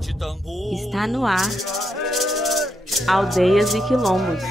Está no ar, Aldeias e Quilombos.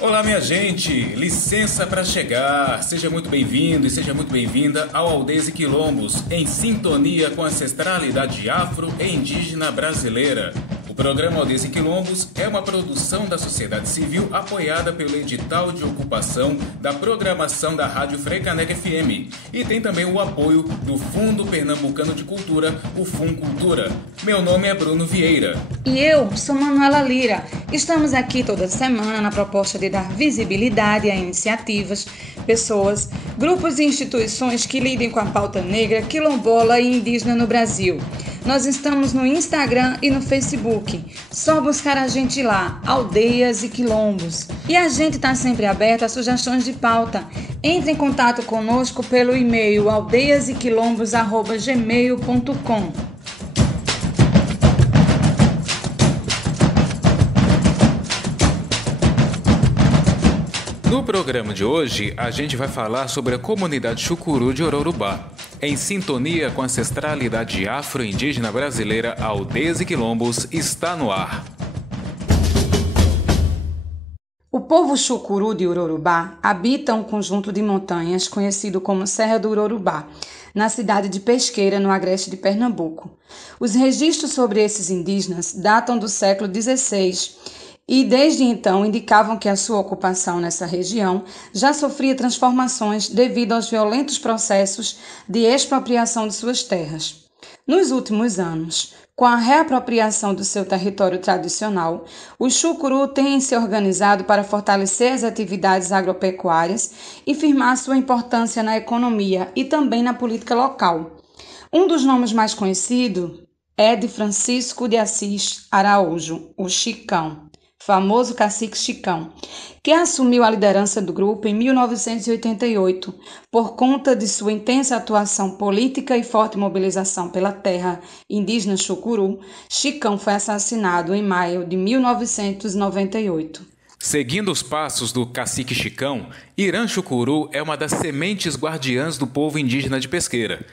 Olá, minha gente, licença para chegar. Seja muito bem-vindo e seja muito bem-vinda ao Aldeias e Quilombos, em sintonia com a ancestralidade afro e indígena brasileira. O programa Aldeias e Quilombos é uma produção da sociedade civil apoiada pelo edital de ocupação da programação da Rádio Freicaneca FM e tem também o apoio do Fundo Pernambucano de Cultura, o FUNCultura. Meu nome é Bruno Vieira. E eu sou Manuela Lira. Estamos aqui toda semana na proposta de dar visibilidade a iniciativas, pessoas, grupos e instituições que lidem com a pauta negra, quilombola e indígena no Brasil. Nós estamos no Instagram e no Facebook. Só buscar a gente lá, Aldeias e Quilombos. E a gente está sempre aberto a sugestões de pauta. Entre em contato conosco pelo e-mail aldeiasequilombos@gmail.com. No programa de hoje, a gente vai falar sobre a comunidade Chucuru de Ororubá. Em sintonia com a ancestralidade afro-indígena brasileira, Aldeias e Quilombos está no ar. O povo Chucuru de Ororubá habita um conjunto de montanhas conhecido como Serra do Ororubá, na cidade de Pesqueira, no agreste de Pernambuco. Os registros sobre esses indígenas datam do século XVI e desde então indicavam que a sua ocupação nessa região já sofria transformações devido aos violentos processos de expropriação de suas terras. Nos últimos anos, com a reapropriação do seu território tradicional, os Chucuru têm se organizado para fortalecer as atividades agropecuárias e firmar sua importância na economia e também na política local. Um dos nomes mais conhecidos é de Francisco de Assis Araújo, o Chicão, famoso cacique Chicão, que assumiu a liderança do grupo em 1988. Por conta de sua intensa atuação política e forte mobilização pela terra indígena Chucuru, Chicão foi assassinado em maio de 1998. Seguindo os passos do cacique Chicão, Irã Chucuru é uma das sementes guardiãs do povo indígena de Pesqueira.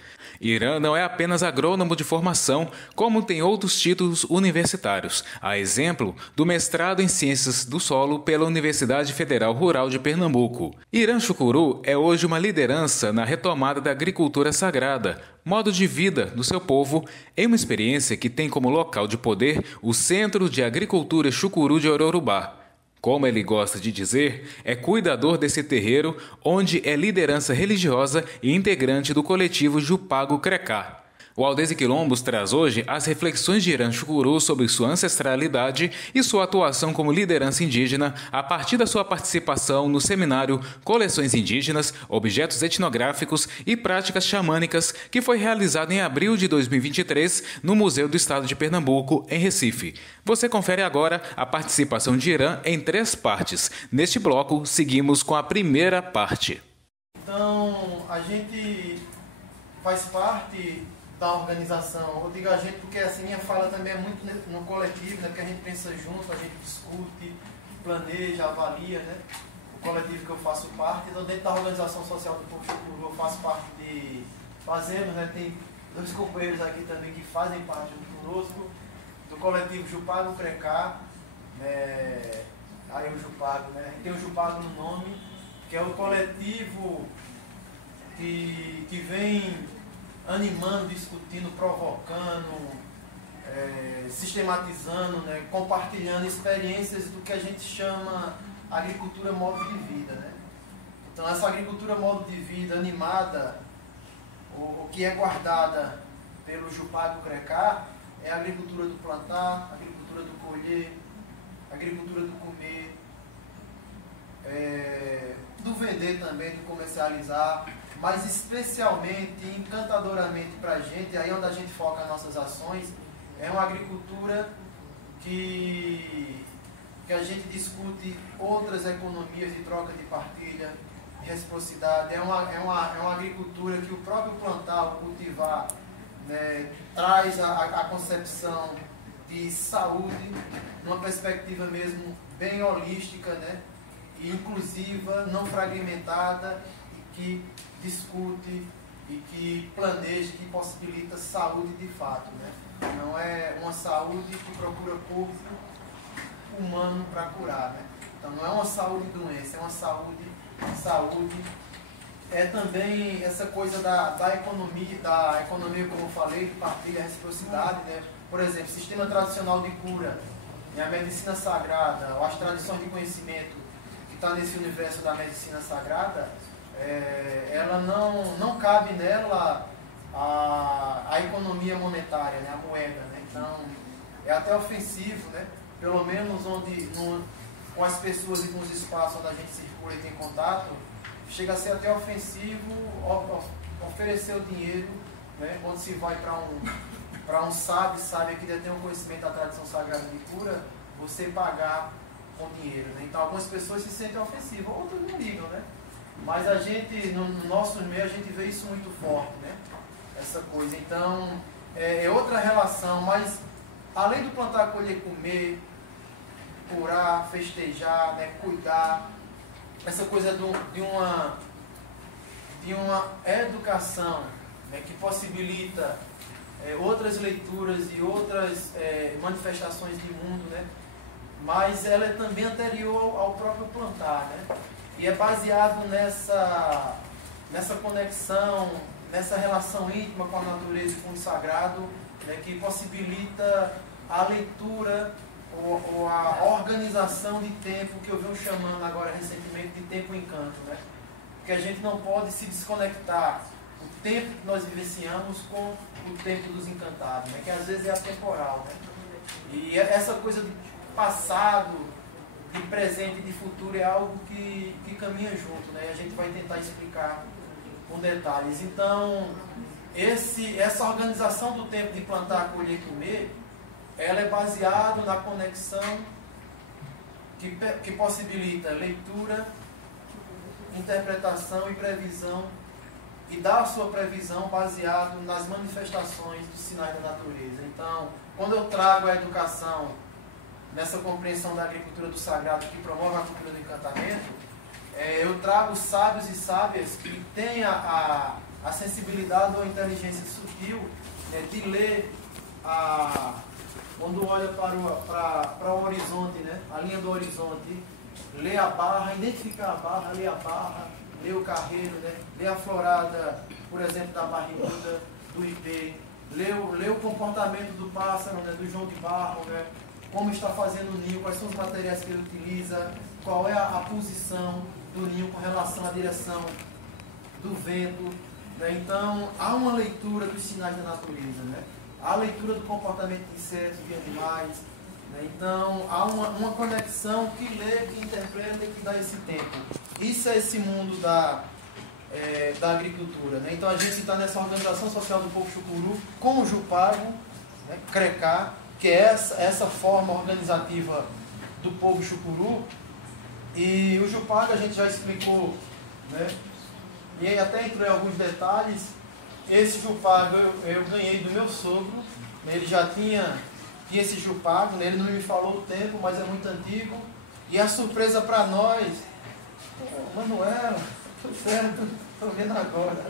Irã não é apenas agrônomo de formação, como tem outros títulos universitários, a exemplo do mestrado em Ciências do Solo pela Universidade Federal Rural de Pernambuco. Irã Chucuru é hoje uma liderança na retomada da agricultura sagrada, modo de vida do seu povo, em uma experiência que tem como local de poder o Centro de Agricultura Chucuru de Ororubá. Como ele gosta de dizer, é cuidador desse terreiro, onde é liderança religiosa e integrante do coletivo Jupago Crecá. O Aldeias e Quilombos traz hoje as reflexões de Irã Chucuru sobre sua ancestralidade e sua atuação como liderança indígena a partir da sua participação no seminário Coleções Indígenas, Objetos Etnográficos e Práticas Xamânicas, que foi realizado em abril de 2023 no Museu do Estado de Pernambuco, em Recife. Você confere agora a participação de Irã em 3 partes. Neste bloco, seguimos com a primeira parte. Então, a gente faz parte da organização. Eu digo a gente porque assim, minha fala também é muito no coletivo, né? Porque a gente pensa junto, a gente discute, planeja, avalia, né? O coletivo que eu faço parte, então dentro da organização social do povo Chucuru eu faço parte de fazemos, né? Tem 2 companheiros aqui também que fazem parte junto conosco, do coletivo Jupago Crecá, né? Aí o Jupago, né? Tem o Jupago no nome, que é o coletivo que vem animando, discutindo, provocando, sistematizando, né, compartilhando experiências do que a gente chama agricultura modo de vida, né? Então essa agricultura modo de vida animada, o que é guardada pelo Jupago Crecá, é a agricultura do plantar, a agricultura do colher, a agricultura do comer, do vender também, do comercializar, mas especialmente, encantadoramente para a gente, aí onde a gente foca nossas ações, é uma agricultura que a gente discute outras economias de troca de partilha, de reciprocidade. É uma agricultura que o próprio plantar, o cultivar, né, traz a concepção de saúde numa perspectiva mesmo bem holística, né, e inclusiva, não fragmentada, e que discute e que planeja, que possibilita saúde de fato, né? Não é uma saúde que procura corpo humano para curar, né? Então não é uma saúde doença, é uma saúde é também essa coisa da economia, como eu falei, de partilha, reciprocidade, né? Por exemplo, sistema tradicional de cura, né? A medicina sagrada, ou as tradições de conhecimento que está nesse universo da medicina sagrada, ela não cabe nela a economia monetária, né? A moeda, né? Então é até ofensivo, né? Pelo menos com as pessoas e com os espaços onde a gente circula e tem contato, chega a ser até ofensivo oferecer o dinheiro, né? Quando se vai para um sábio que detém um conhecimento da tradição sagrada de cura, você pagar com dinheiro, né? Então algumas pessoas se sentem ofensivas, outras não ligam, né? Mas a gente, no nosso meio, a gente vê isso muito forte, né? Essa coisa. Então, é outra relação, mas além do plantar, colher, comer, curar, festejar, né? Cuidar, essa coisa de uma educação, né? Que possibilita outras leituras e outras manifestações de mundo, né? Mas ela é também anterior ao próprio plantar, né? E é baseado nessa conexão, nessa relação íntima com a natureza e com o sagrado, né, que possibilita a leitura ou a organização de tempo, que eu venho chamando agora recentemente de tempo encanto, né? Porque a gente não pode se desconectar o tempo que nós vivenciamos com o tempo dos encantados, né, que às vezes é atemporal, né? E essa coisa de passado, de presente e de futuro é algo que caminha junto, né? E a gente vai tentar explicar com detalhes. Então, essa organização do tempo de plantar, colher e comer, ela é baseada na conexão que possibilita leitura, interpretação e previsão, e dá a sua previsão baseado nas manifestações dos sinais da natureza. Então, quando eu trago a educação nessa compreensão da agricultura do sagrado que promove a cultura do encantamento, eu trago sábios e sábias que têm a sensibilidade ou a inteligência sutil, né, de ler quando olha para o horizonte, né, a linha do horizonte, ler a barra, identificar a barra, ler o carreiro, né, ler a florada, por exemplo, da barriguda, do ipê, ler o comportamento do pássaro, né, do João de Barro, né, como está fazendo o ninho, quais são os materiais que ele utiliza, qual é a posição do ninho com relação à direção do vento, né? Então, há uma leitura dos sinais da natureza, né? Há a leitura do comportamento de insetos, de animais, né? Então, há uma conexão que lê, que interpreta e que dá esse tempo. Isso é esse mundo da agricultura, né? Então, a gente está nessa organização social do povo Chucuru com o Jupago, né? Crecá, que é essa forma organizativa do povo Chucuru. E o Jupago a gente já explicou, né? E aí até entrou em alguns detalhes. Esse Jupago eu ganhei do meu sogro, né? Ele já tinha esse Jupago, né? Ele não me falou o tempo, mas é muito antigo. E a surpresa para nós, Manuela, tudo certo, estou vendo agora.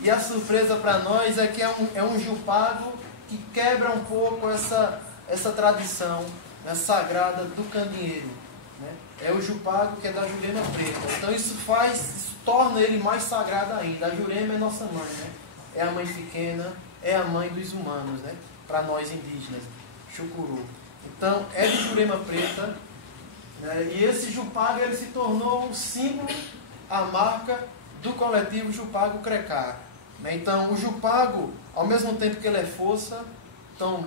E a surpresa para nós é que é um Jupago que quebra um pouco essa tradição, né, sagrada do candeeiro, né? É o Jupago que é da Jurema Preta. Então isso torna ele mais sagrado ainda. A Jurema é nossa mãe, né? É a mãe pequena, é a mãe dos humanos, né? Para nós indígenas, Chucuru. Então é de Jurema Preta, né? E esse Jupago ele se tornou o símbolo, a marca do coletivo Jupago Crecá. Então, o Jupago, ao mesmo tempo que ele é força, então,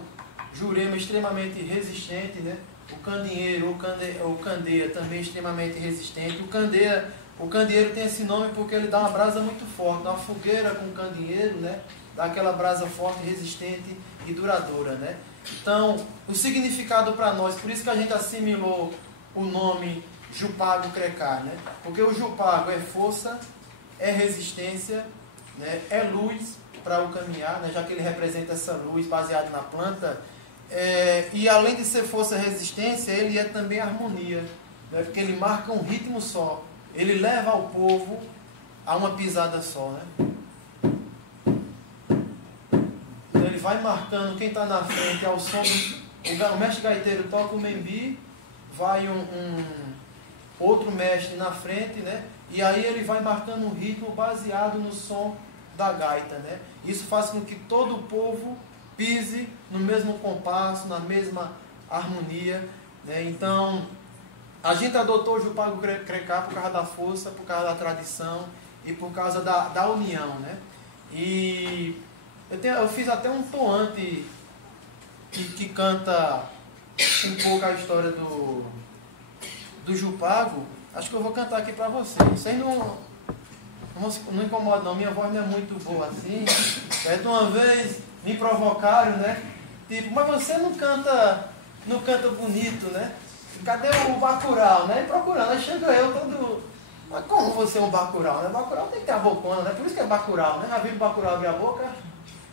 Jurema é extremamente resistente, né? O candeeiro, o candeia também é extremamente resistente. O candeeiro tem esse nome porque ele dá uma brasa muito forte, uma fogueira com candeeiro, né? Dá aquela brasa forte, resistente e duradoura, né? Então, o significado para nós, por isso que a gente assimilou o nome Jupago Crecá, né? Porque o Jupago é força, é resistência, né? É luz para o caminhar, né? Já que ele representa essa luz baseada na planta. E além de ser força e resistência, ele é também harmonia, né? Porque ele marca um ritmo só. Ele leva ao povo a uma pisada só, né? Então ele vai marcando quem está na frente ao som o mestre gaiteiro toca o membi, vai outro mestre na frente, né? E aí ele vai marcando um ritmo baseado no som da gaita, né? Isso faz com que todo o povo pise no mesmo compasso, na mesma harmonia, né? Então, a gente adotou o Jupago Crecá por causa da força, por causa da tradição e por causa da união, né? E eu fiz até um toante que canta um pouco a história do Jupago. Acho que eu vou cantar aqui pra vocês. Vocês não incomodam não, minha voz não é muito boa assim. Uma vez me provocaram, né? Tipo, mas você não canta bonito, né? Cadê o bacural, né? E procurando, aí chega eu todo... Mas como você é um bacural, né? Bacural tem que ter a bocona, né? Por isso que é bacural, né? Já viu o bacural abrir a boca?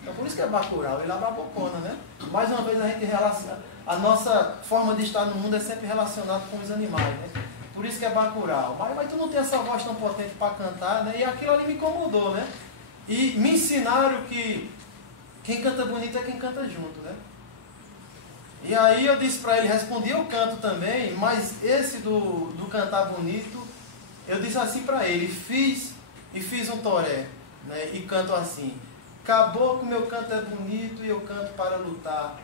Então por isso que é bacural, ele abre a bocona, né? Mais uma vez a gente relaciona... A nossa forma de estar no mundo é sempre relacionada com os animais, né? Por isso que é bacural. Mas tu não tem essa voz tão potente para cantar, né? E aquilo ali me incomodou, né? E me ensinaram que quem canta bonito é quem canta junto, né? E aí eu disse para ele, respondi, eu canto também, mas esse do cantar bonito, eu disse assim para ele, fiz um toré, né? E canto assim: caboclo, meu canto é bonito e eu canto para lutar.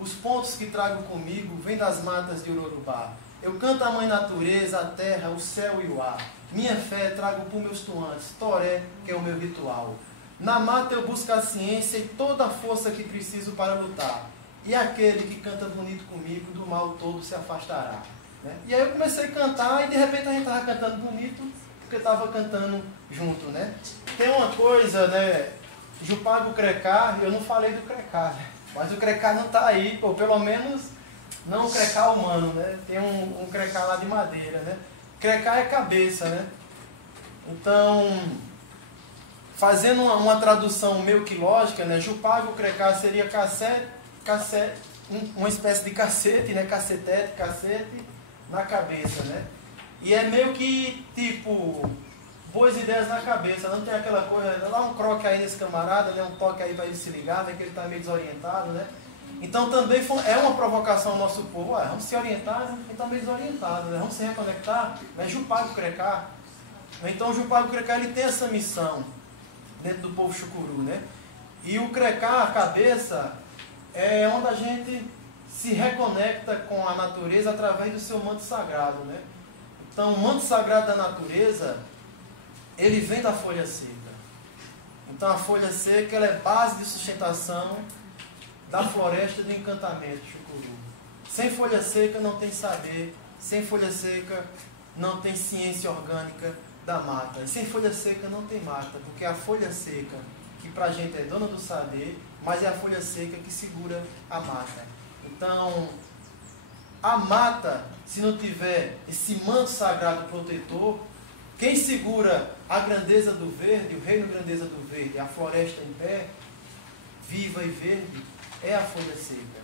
Os pontos que trago comigo vêm das matas de Urorubá. Eu canto a mãe natureza, a terra, o céu e o ar. Minha fé trago por meus tuantes, toré, que é o meu ritual. Na mata eu busco a ciência e toda a força que preciso para lutar. E aquele que canta bonito comigo, do mal todo se afastará. Né? E aí eu comecei a cantar e de repente a gente estava cantando bonito, porque estava cantando junto, né? Tem uma coisa, né? Jupago Crecá, eu não falei do Crecá, né? Mas o Crecá não está aí, pô, pelo menos não o Crecá humano, né? Tem um Crecá lá de madeira, né? Crecá é cabeça, né? Então, fazendo uma tradução meio que lógica, né? Jupago Crecá seria uma espécie de cacete, né? Cacete na cabeça, né? E é meio que tipo boas ideias na cabeça, não tem aquela coisa, dá um croque aí nesse camarada, né? Um toque aí para ele se ligar, né? Que ele está meio desorientado, né? Então também é uma provocação ao nosso povo, vamos se orientar, né? Ele está meio desorientado, né? Vamos se reconectar, né? Jupago Crecá. Então o Jupago Crecá ele tem essa missão dentro do povo chucuru, né? E o Crecá, a cabeça, é onde a gente se reconecta com a natureza através do seu manto sagrado, né? Então o manto sagrado da natureza, ele vem da folha seca. Então a folha seca ela é base de sustentação da floresta do encantamento chucuru. Sem folha seca não tem saber, sem folha seca não tem ciência orgânica da mata. E sem folha seca não tem mata, porque é a folha seca que pra gente é dona do saber, mas é a folha seca que segura a mata. Então, a mata, se não tiver esse manto sagrado protetor, quem segura a grandeza do verde, o reino grandeza do verde, a floresta em pé, viva e verde, é a folha seca.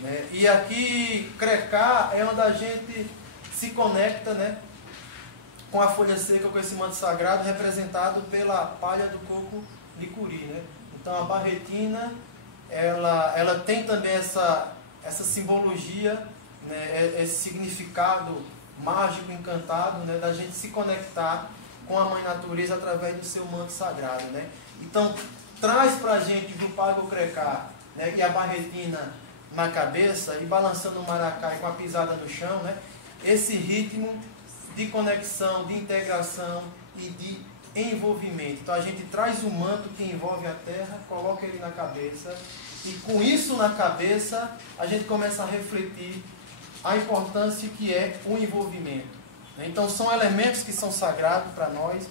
Né? E aqui, Crecá é onde a gente se conecta, né, com a folha seca, com esse manto sagrado, representado pela palha do coco licuri. Né? Então, a barretina, ela tem também essa simbologia, né, esse significado mágico, encantado, né, da gente se conectar com a Mãe Natureza através do seu manto sagrado. Né? Então, traz para a gente o Jupago Crecá, né, e a barretina na cabeça, e balançando o maracá e com a pisada no chão, né, esse ritmo de conexão, de integração e de envolvimento. Então a gente traz o manto que envolve a terra, coloca ele na cabeça, e com isso na cabeça a gente começa a refletir a importância que é o envolvimento. Então são elementos que são sagrados para nós,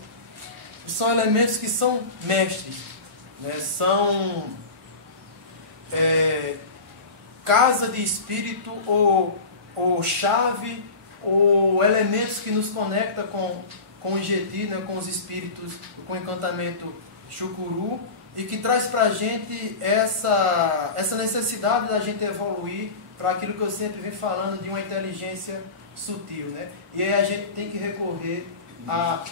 e são elementos que são mestres, né? São casa de espírito ou chave ou elementos que nos conectam com o Jeti, né? Com os espíritos, com o encantamento chucuru, e que traz para a gente essa necessidade da gente evoluir para aquilo que eu sempre venho falando de uma inteligência sutil, né? E aí a gente tem que recorrer à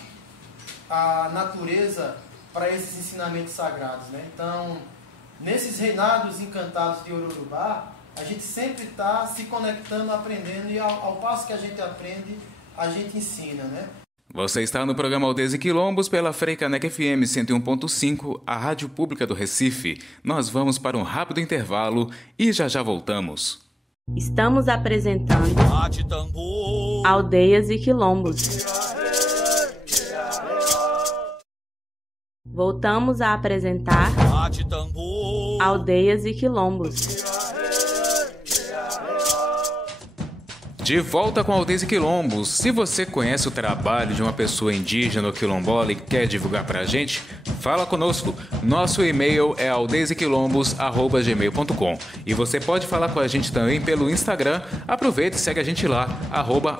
natureza para esses ensinamentos sagrados, né? Então, nesses reinados encantados de Ororubá, a gente sempre está se conectando, aprendendo, e ao passo que a gente aprende, a gente ensina, né? Você está no programa Aldeias e Quilombos pela Freicaneca FM 101.5, a rádio pública do Recife. Nós vamos para um rápido intervalo e já voltamos. Estamos apresentando Aldeias e Quilombos. Voltamos a apresentar Aldeias e Quilombos. De volta com Aldeias e Quilombos. Se você conhece o trabalho de uma pessoa indígena ou quilombola e quer divulgar pra gente, fala conosco. Nosso e-mail é aldeiasequilombos@gmail.com. E você pode falar com a gente também pelo Instagram. Aproveita e segue a gente lá,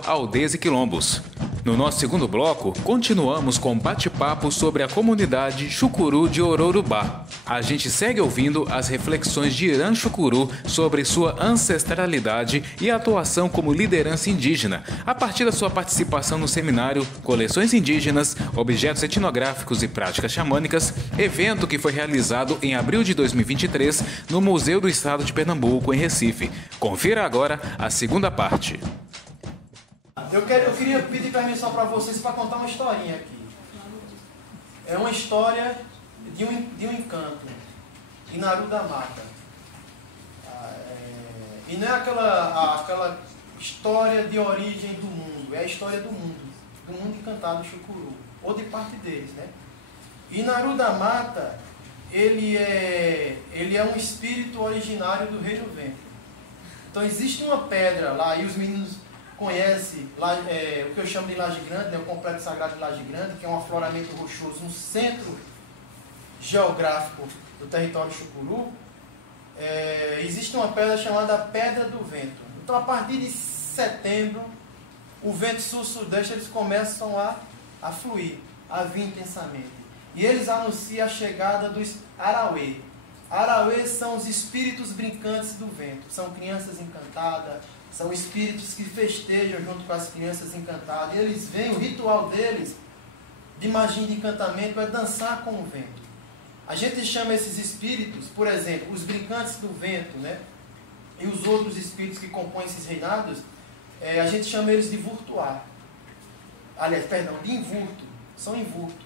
@Aldeias e Quilombos. No nosso segundo bloco, continuamos com bate-papo sobre a comunidade Chucuru de Ororubá. A gente segue ouvindo as reflexões de Irã Chucuru sobre sua ancestralidade e atuação como liderança indígena, a partir da sua participação no seminário Coleções Indígenas, Objetos Etnográficos e Práticas Xamânicas, evento que foi realizado em abril de 2023 no Museu do Estado de Pernambuco, em Recife. Confira agora a segunda parte. Eu queria pedir permissão para vocês para contar uma historinha aqui. É uma história de um encanto, Inaru da Mata. E não é aquela história de origem do mundo, é a história do mundo encantado Chucuru, ou de parte deles, né? Inaru da Mata, ele é um espírito originário do Reino Vento. Então existe uma pedra lá, e os meninos conhece o que eu chamo de Laje Grande, né, o Complexo Sagrado de Laje Grande, que é um afloramento rochoso no centro geográfico do território Chucuru. Existe uma pedra chamada Pedra do Vento. Então, a partir de setembro, o vento sul-sudeste eles começam a fluir, a vir intensamente. E eles anunciam a chegada dos Arauê. Arauê são os espíritos brincantes do vento, são crianças encantadas, são espíritos que festejam junto com as crianças encantadas. E eles veem, o ritual deles, de magia de encantamento, é dançar com o vento. A gente chama esses espíritos, por exemplo, os brincantes do vento, né? E os outros espíritos que compõem esses reinados, a gente chama eles de vurtuar. Aliás, perdão, de invurto. São invurto.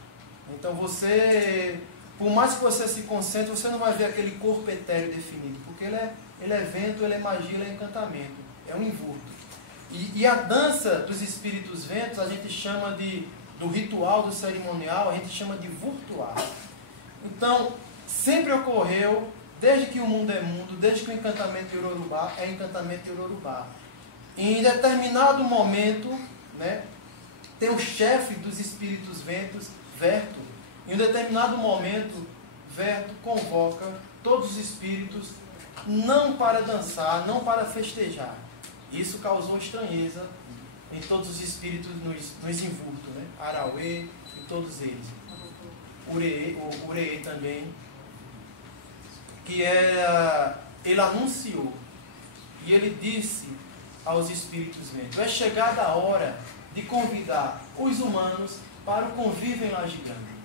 Então você, por mais que você se concentre, você não vai ver aquele corpo etéreo definido, porque ele é vento, ele é magia, ele é encantamento. É um invurto. E a dança dos espíritos ventos, a gente chama do ritual, do cerimonial, a gente chama de vurtuar. Então, sempre ocorreu, desde que o mundo é mundo, desde que o encantamento de Ororubá é encantamento de Ororubá. Em determinado momento, né, tem o chefe dos espíritos ventos, Verto. Em um determinado momento, Verto convoca todos os espíritos, não para dançar, não para festejar. Isso causou estranheza em todos os espíritos nos invurtos, né? Arauê e todos eles. Ureê também, que ele anunciou e ele disse aos espíritos ventos: é chegada a hora de convidar os humanos para o convívio em Laje Grande.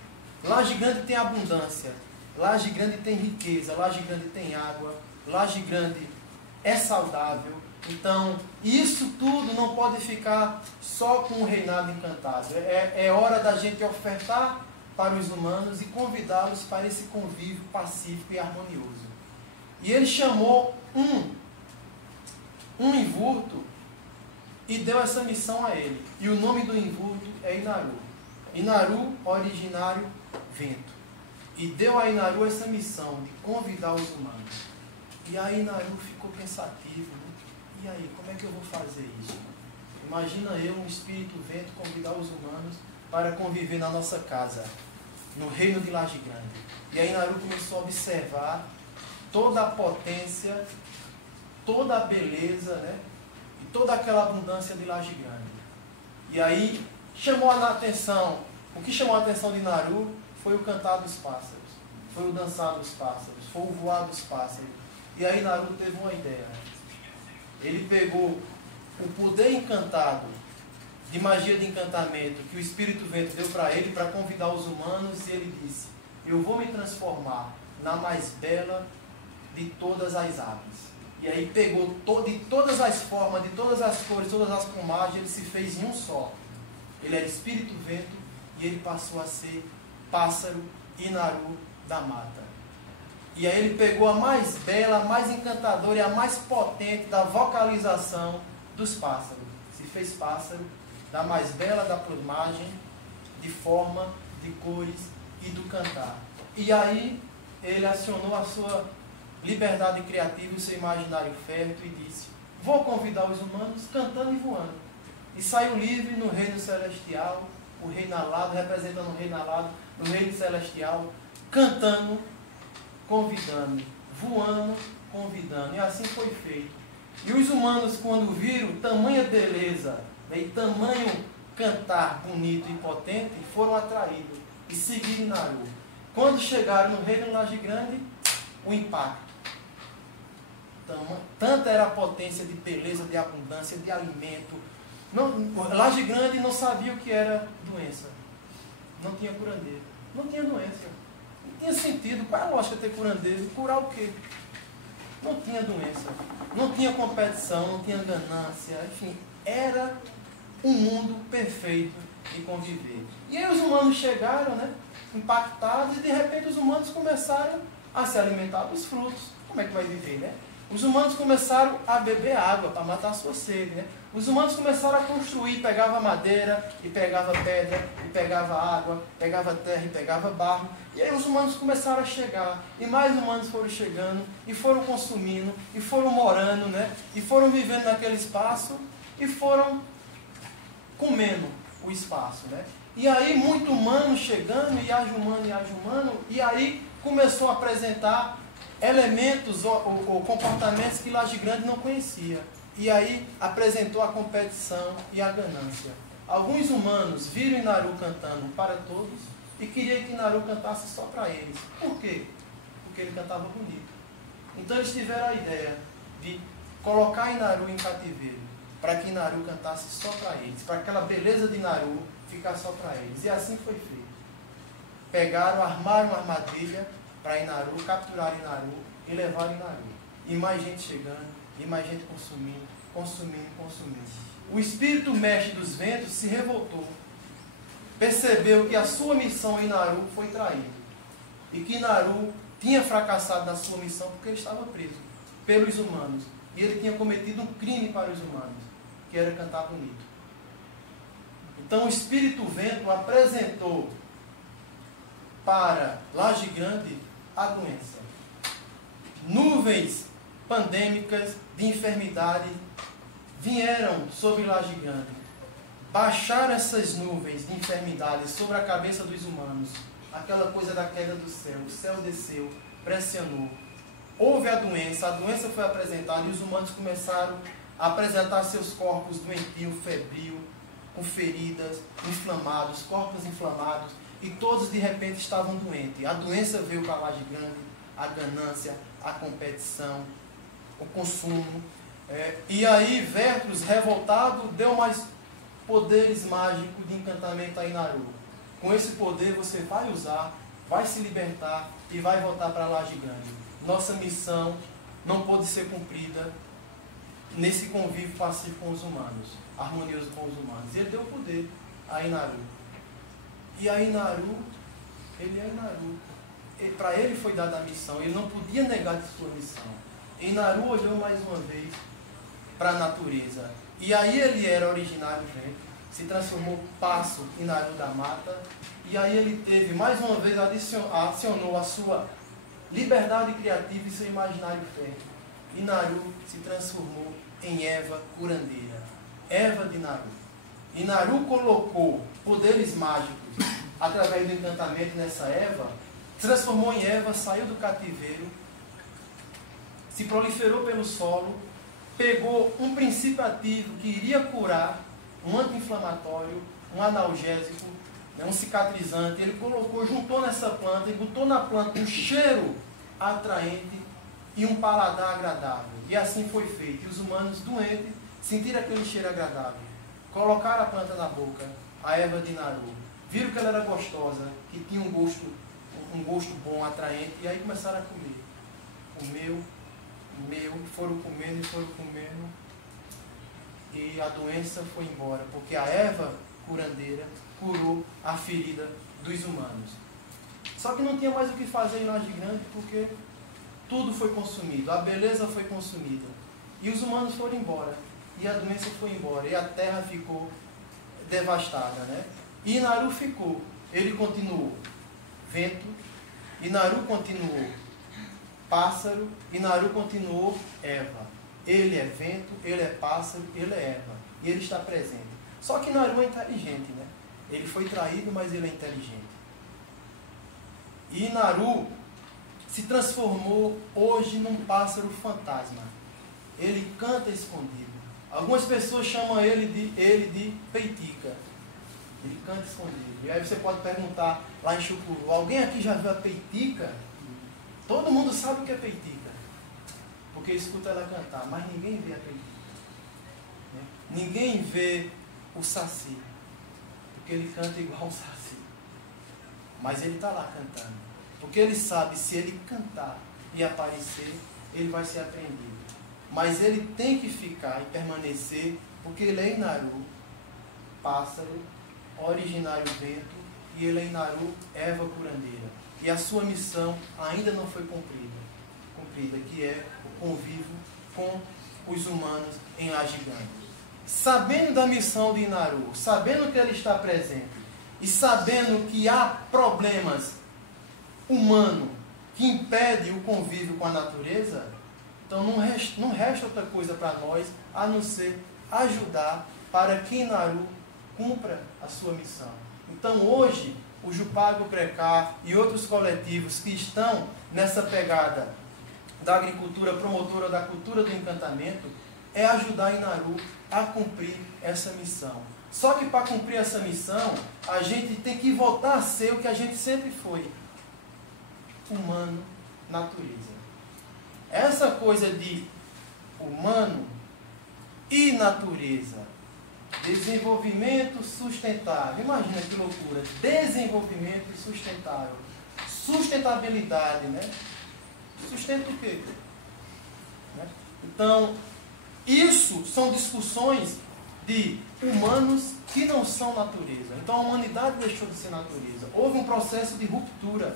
Laje Grande tem abundância, Laje Grande tem riqueza, Laje Grande tem água, Laje Grande é saudável. Então, isso tudo não pode ficar só com o reinado encantado. É hora da gente ofertar para os humanos e convidá-los para esse convívio pacífico e harmonioso. E ele chamou um invurto e deu essa missão a ele. E o nome do invurto é Inaru. Inaru, originário, vento. E deu a Inaru essa missão de convidar os humanos. E aí Inaru ficou pensativo, né? E aí, como é que eu vou fazer isso? Imagina eu, um espírito vento, convidar os humanos para conviver na nossa casa, no reino de Laje Grande. E aí Inaru começou a observar toda a potência, toda a beleza, né? E toda aquela abundância de Laje Grande. E aí chamou a atenção, o que chamou a atenção de Inaru foi o cantar dos pássaros. foi o dançar dos pássaros, foi o voar dos pássaros. E aí Naru teve uma ideia. Ele pegou o poder encantado de magia de encantamento que o Espírito Vento deu para ele para convidar os humanos, e ele disse: eu vou me transformar na mais bela de todas as aves. E aí pegou de todas as formas, de todas as cores, todas as plumagens, ele se fez em um só. Ele era Espírito Vento e ele passou a ser pássaro Inaru da mata. E aí ele pegou a mais bela, a mais encantadora e a mais potente da vocalização dos pássaros. Se fez pássaro da mais bela da plumagem, de forma, de cores e do cantar. E aí ele acionou a sua liberdade criativa, o seu imaginário fértil, e disse: vou convidar os humanos cantando e voando. E saiu livre no reino celestial, o reino alado, representando o reino alado, no reino celestial, cantando, convidando, voando, convidando. E assim foi feito. E os humanos, quando viram tamanha beleza, né, e tamanho cantar bonito e potente, foram atraídos e seguiram Naru. Quando chegaram no reino Laje Grande, o impacto. Tanta era a potência de beleza, de abundância, de alimento. Laje Grande não sabia o que era doença. Não tinha curandeiro. Não tinha doença. Não tinha sentido. Qual é a lógica de ter curandeiro? Curar o quê? Não tinha doença. Não tinha competição, não tinha ganância. Enfim, era um mundo perfeito de conviver. E aí os humanos chegaram, né, impactados, e de repente os humanos começaram a se alimentar dos frutos. Como é que vai viver, né? Os humanos começaram a beber água para matar a sua sede, né? Os humanos começaram a construir, pegava madeira, e pegava pedra, e pegava água, pegava terra e pegava barro. E aí os humanos começaram a chegar, e mais humanos foram chegando, e foram consumindo, e foram morando, né? E foram vivendo naquele espaço, e foram comendo o espaço, né? E aí muito humano chegando, e age humano, e aí começou a apresentar elementos ou comportamentos que Laje Grande não conhecia. E aí apresentou a competição e a ganância. Alguns humanos viram Inaru cantando para todos e queriam que Inaru cantasse só para eles. Por quê? Porque ele cantava bonito. Então eles tiveram a ideia de colocar Inaru em cativeiro, para que Inaru cantasse só para eles, para aquela beleza de Inaru ficar só para eles. E assim foi feito. Pegaram, armaram uma armadilha para Inaru, capturar Inaru e levar Inaru. E mais gente chegando, e mais gente consumindo. O espírito mestre dos ventos se revoltou. Percebeu que a sua missão em Inaru foi traída. E que Inaru tinha fracassado na sua missão porque ele estava preso pelos humanos. E ele tinha cometido um crime para os humanos, que era cantar bonito. Então o espírito vento apresentou para Laje Grande a doença. Nuvens pandêmicas de enfermidade vieram sobre Laje Grande. Baixaram essas nuvens de enfermidade sobre a cabeça dos humanos. Aquela coisa da queda do céu. O céu desceu, pressionou. Houve a doença foi apresentada e os humanos começaram a apresentar seus corpos doentios, febril, com feridas, inflamados, corpos inflamados. E todos de repente estavam doentes. A doença veio para Laje Grande, a ganância, a competição, o consumo. E aí Vertus, revoltado, deu mais poderes mágicos de encantamento a Inaru. Com esse poder você vai usar, vai se libertar e vai voltar para Laje Grande. Nossa missão não pôde ser cumprida nesse convívio pacífico com os humanos, harmonioso com os humanos. Ele deu poder a Inaru. E a Inaru, ele é Inaru. Para ele foi dada a missão, ele não podia negar de sua missão. E Inaru olhou mais uma vez para a natureza. E aí ele era originário vento, se transformou passo Inaru da mata. E aí ele teve, mais uma vez, acionou a sua liberdade criativa e seu imaginário fértil. Inaru se transformou em Eva curandeira. Eva de Inaru. Inaru colocou poderes mágicos através do encantamento nessa Eva, transformou em Eva, saiu do cativeiro, se proliferou pelo solo, pegou um princípio ativo que iria curar, um anti-inflamatório, um analgésico, né, um cicatrizante, ele colocou, juntou nessa planta e botou na planta um cheiro atraente e um paladar agradável. E assim foi feito. E os humanos doentes sentiram aquele cheiro agradável, colocaram a planta na boca, a erva de Naru, viram que ela era gostosa, que tinha um gosto bom, atraente, e aí começaram a comer. Foram comendo, e a doença foi embora, porque a erva curandeira curou a ferida dos humanos. Só que não tinha mais o que fazer em Laje Grande, porque tudo foi consumido, a beleza foi consumida, e os humanos foram embora, e a doença foi embora, e a terra ficou devastada, né? E Naru ficou, ele continuou vento, e Naru continuou pássaro, e Naru continuou erva. Ele é vento, ele é pássaro, ele é erva. E ele está presente. Só que Naru é inteligente, né? Ele foi traído, mas ele é inteligente. E Naru se transformou hoje num pássaro fantasma. Ele canta escondido. Algumas pessoas chamam ele de Peitica. Ele canta escondido. E aí você pode perguntar lá em Chucuru, alguém aqui já viu a Peitica? Todo mundo sabe o que é Peitica, porque escuta ela cantar, mas ninguém vê a Peitica. Né? Ninguém vê o Saci, porque ele canta igual o Saci. Mas ele está lá cantando, porque ele sabe, se ele cantar e aparecer, ele vai ser apreendido. Mas ele tem que ficar e permanecer, porque ele é Inaru, pássaro, originário vento, e ele é Inaru, erva curandeira. E a sua missão ainda não foi cumprida, que é o convívio com os humanos em Laje Grande. Sabendo da missão de Inaru, sabendo que ele está presente, e sabendo que há problemas humanos que impedem o convívio com a natureza, então não resta outra coisa para nós, a não ser ajudar para que Inaru cumpra a sua missão. Então hoje, o Jupago Precá e outros coletivos que estão nessa pegada da agricultura promotora da cultura do encantamento é ajudar Inaru a cumprir essa missão. Só que para cumprir essa missão, a gente tem que voltar a ser o que a gente sempre foi: humano, natureza. Essa coisa de humano e natureza, desenvolvimento sustentável. Imagina que loucura. Desenvolvimento sustentável. Sustentabilidade, né? Sustenta o quê? Né? Então, isso são discussões de humanos que não são natureza. Então, a humanidade deixou de ser natureza. Houve um processo de ruptura.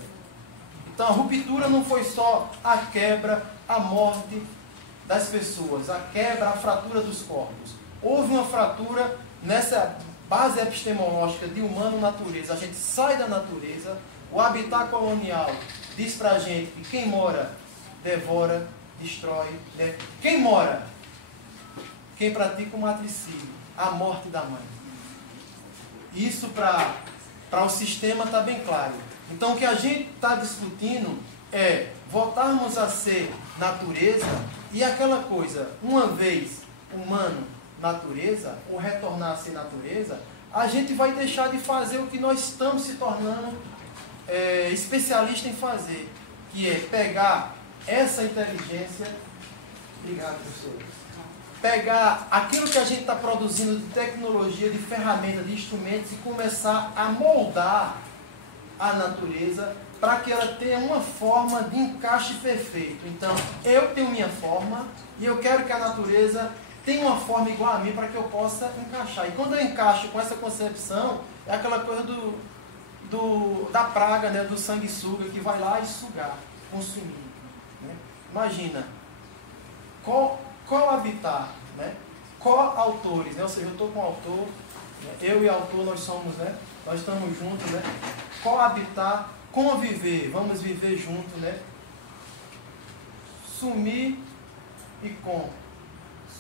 Então, a ruptura não foi só a quebra, a morte das pessoas, a quebra, a fratura dos corpos. Houve uma fratura nessa base epistemológica de humano-natureza. A gente sai da natureza, o habitat colonial diz pra gente que quem mora, devora, destrói. Né? Quem mora? Quem pratica o matricídio, a morte da mãe. Isso para o sistema está bem claro. Então o que a gente está discutindo é voltarmos a ser natureza, e aquela coisa, uma vez humano, natureza, ou retornar a ser natureza, a gente vai deixar de fazer o que nós estamos se tornando especialistas em fazer, que é pegar essa inteligência, obrigado, professor, pegar aquilo que a gente está produzindo de tecnologia, de ferramentas, de instrumentos, e começar a moldar a natureza para que ela tenha uma forma de encaixe perfeito. Então, eu tenho minha forma e eu quero que a natureza tenha uma forma igual a mim para que eu possa encaixar. E quando eu encaixo com essa concepção, é aquela coisa da praga, né, do sanguessuga, que vai lá e sugar, consumir. Né? Imagina, qual habitat, né? Qual autores, né? Ou seja, eu estou com o autor, né? Eu e o autor, nós somos, né? Nós estamos juntos, né? Qual habitat, conviver, vamos viver juntos, né? Sumir e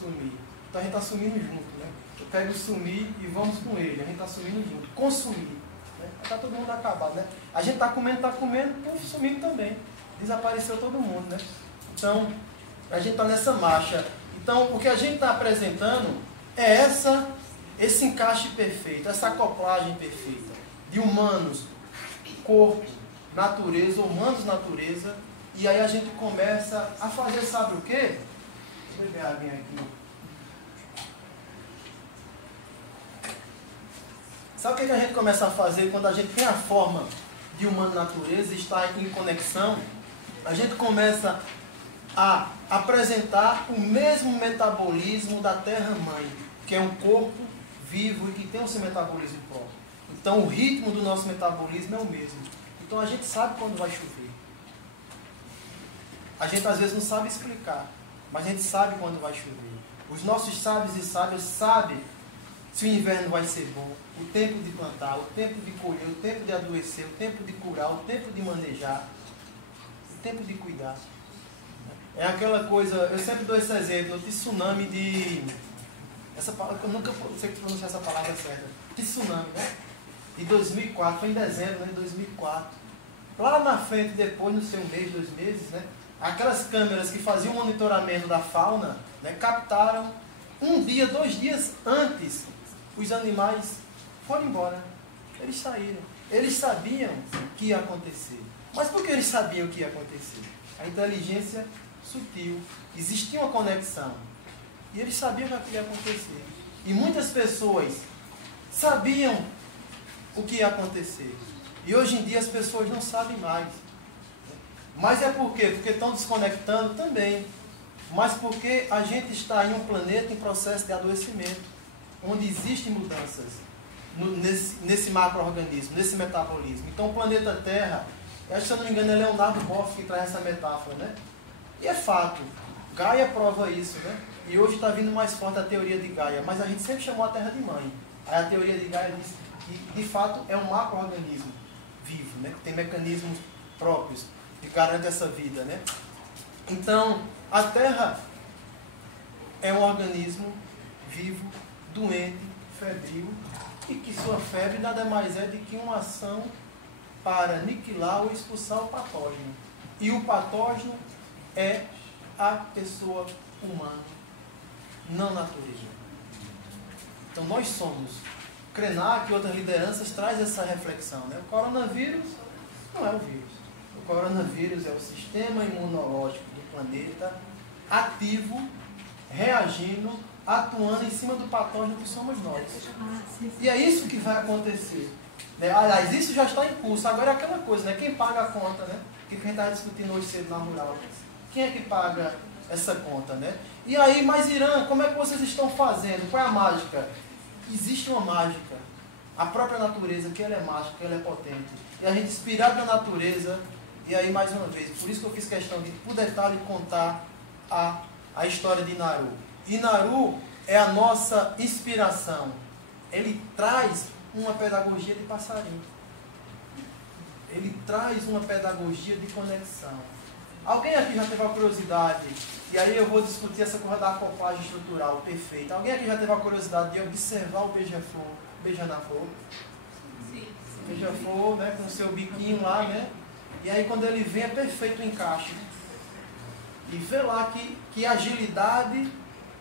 sumir. Então a gente está sumindo junto, né? Eu pego sumir e vamos com ele, a gente está sumindo junto. Consumir. Né? Está todo mundo acabado, né? A gente está comendo, sumindo também. Desapareceu todo mundo, né? Então, a gente está nessa marcha. Então, o que a gente está apresentando é esse encaixe perfeito, essa acoplagem perfeita. de humanos, corpo, natureza, humanos, natureza, e aí a gente começa a fazer, sabe o quê? Vou beber a aguinha aqui. Sabe o que a gente começa a fazer quando a gente tem a forma de humano natureza e está em conexão? A gente começa a apresentar o mesmo metabolismo da Terra-mãe, que é um corpo vivo e que tem o seu metabolismo próprio. Então o ritmo do nosso metabolismo é o mesmo. Então a gente sabe quando vai chover. A gente às vezes não sabe explicar, mas a gente sabe quando vai chover. Os nossos sábios e sábias sabem se o inverno vai ser bom, o tempo de plantar, o tempo de colher, o tempo de adoecer, o tempo de curar, o tempo de manejar, o tempo de cuidar. É aquela coisa, eu sempre dou esse exemplo, de tsunami de... Essa palavra, eu nunca sei pronunciar essa palavra certa. De tsunami, né? De 2004, foi em dezembro, né, de 2004. Lá na frente, depois, no seu mês, 2 meses, né? Aquelas câmeras que faziam o monitoramento da fauna, né, captaram 1 dia, 2 dias antes, os animais foram embora. Eles saíram. Eles sabiam que ia acontecer. Mas por que eles sabiam que ia acontecer? A inteligência sutil. Existia uma conexão. E eles sabiam que ia acontecer. E muitas pessoas sabiam o que ia acontecer. E hoje em dia as pessoas não sabem mais. Mas é por quê? Porque estão desconectando também. Mas porque a gente está em um planeta em processo de adoecimento, onde existem mudanças nesse macro-organismo, nesse metabolismo. Então o planeta Terra, acho que se eu não me engano é Leonardo Boff que traz essa metáfora, né? E é fato, Gaia prova isso, né? E hoje está vindo mais forte a teoria de Gaia, mas a gente sempre chamou a Terra de mãe. Aí a teoria de Gaia diz que, de fato, é um macro-organismo vivo, né? Que tem mecanismos próprios que garantem essa vida, né? Então, a Terra é um organismo vivo, doente, febril, e que sua febre nada mais é do que uma ação para aniquilar ou expulsar o patógeno. E o patógeno é a pessoa humana, não natureza. Então nós somos. Krenak e outras lideranças traz essa reflexão, né? O coronavírus não é o vírus. O coronavírus é o sistema imunológico do planeta ativo, reagindo, atuando em cima do patógeno que somos nós. E é isso que vai acontecer. Né? Aliás, isso já está em curso. Agora é aquela coisa, né? Quem paga a conta, né? Que a gente estava discutindo hoje cedo na Rural. Quem é que paga essa conta, né? E aí, mas Irã, como é que vocês estão fazendo? Qual é a mágica? Existe uma mágica. A própria natureza, que ela é mágica, ela é potente. E a gente inspirado na natureza, e aí mais uma vez, por isso que eu fiz questão de, por detalhe, contar a história de Naru. E Naru é a nossa inspiração. Ele traz uma pedagogia de passarinho. Ele traz uma pedagogia de conexão. Alguém aqui já teve a curiosidade, e aí eu vou discutir essa coisa da acoplagem estrutural perfeita. Alguém aqui já teve a curiosidade de observar o beija-flor, beija-flor? Sim. Beija-flor, né, com o seu biquinho lá, né? E aí quando ele vem é perfeito o encaixe. E vê lá que agilidade